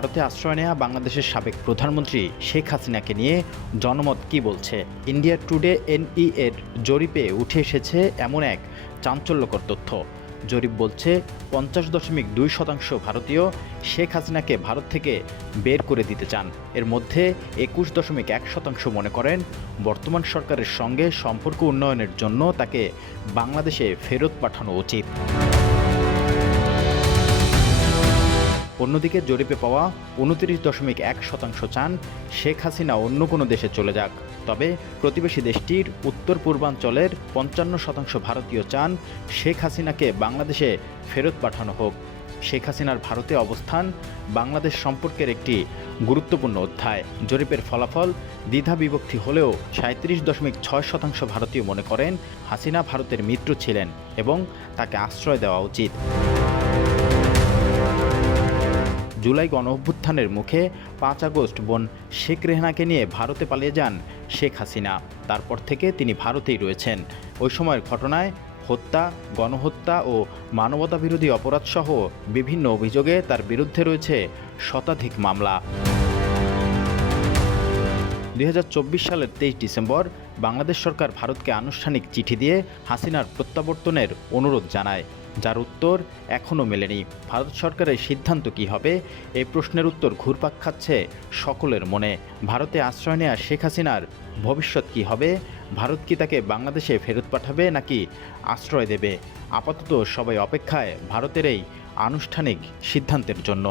ভারতে আশ্রয় নেওয়া বাংলাদেশের সাবেক প্রধানমন্ত্রী শেখ হাসিনাকে নিয়ে জনমত কী বলছে? ইন্ডিয়া টুডে এনই এর জরিপে উঠে এসেছে এমন এক চাঞ্চল্যকর তথ্য। জরিপ বলছে ৫০.২% ভারতীয় শেখ হাসিনাকে ভারত থেকে বের করে দিতে চান। এর মধ্যে ২১.১% মনে করেন বর্তমান সরকারের সঙ্গে সম্পর্ক উন্নয়নের জন্য তাকে বাংলাদেশে ফেরত পাঠানো উচিত। অন্যদিকে জরিপে পাওয়া ২৯.১% চান শেখ হাসিনা অন্য কোনো দেশে চলে যাক। তবে প্রতিবেশী দেশটির উত্তর পূর্বাঞ্চলের ৫৫% ভারতীয় চান শেখ হাসিনাকে বাংলাদেশে ফেরত পাঠানো হোক। শেখ হাসিনার ভারতে অবস্থান বাংলাদেশ সম্পর্কের একটি গুরুত্বপূর্ণ অধ্যায়। জরিপের ফলাফল দ্বিধা বিভক্তি হলেও ৩৭.৬% ভারতীয় মনে করেন হাসিনা ভারতের মিত্র ছিলেন এবং তাকে আশ্রয় দেওয়া উচিত। জুলাই গণঅভ্যুত্থানের মুখে ৫ আগস্ট বোন শেখ রেহানাকে নিয়ে ভারতে পালিয়ে যান শেখ হাসিনা। তারপর থেকে তিনি ভারতেই রয়েছেন। ওই সময়ের ঘটনায় হত্যা, গণহত্যা ও মানবতাবিরোধী অপরাধসহ বিভিন্ন অভিযোগে তার বিরুদ্ধে রয়েছে শতাধিক মামলা। ২০২৪ সালের ২৩ ডিসেম্বর বাংলাদেশ সরকার ভারতকে আনুষ্ঠানিক চিঠি দিয়ে হাসিনার প্রত্যাবর্তনের অনুরোধ জানায়, যার উত্তর এখনও মেলেনি। ভারত সরকারের সিদ্ধান্ত কী হবে, এই প্রশ্নের উত্তর ঘুরপাক খাচ্ছে সকলের মনে। ভারতে আশ্রয় নেওয়া শেখ হাসিনার ভবিষ্যৎ কী হবে? ভারত কি তাকে বাংলাদেশে ফেরত পাঠাবে নাকি আশ্রয় দেবে? আপাতত সবাই অপেক্ষায় ভারতের এই আনুষ্ঠানিক সিদ্ধান্তের জন্য।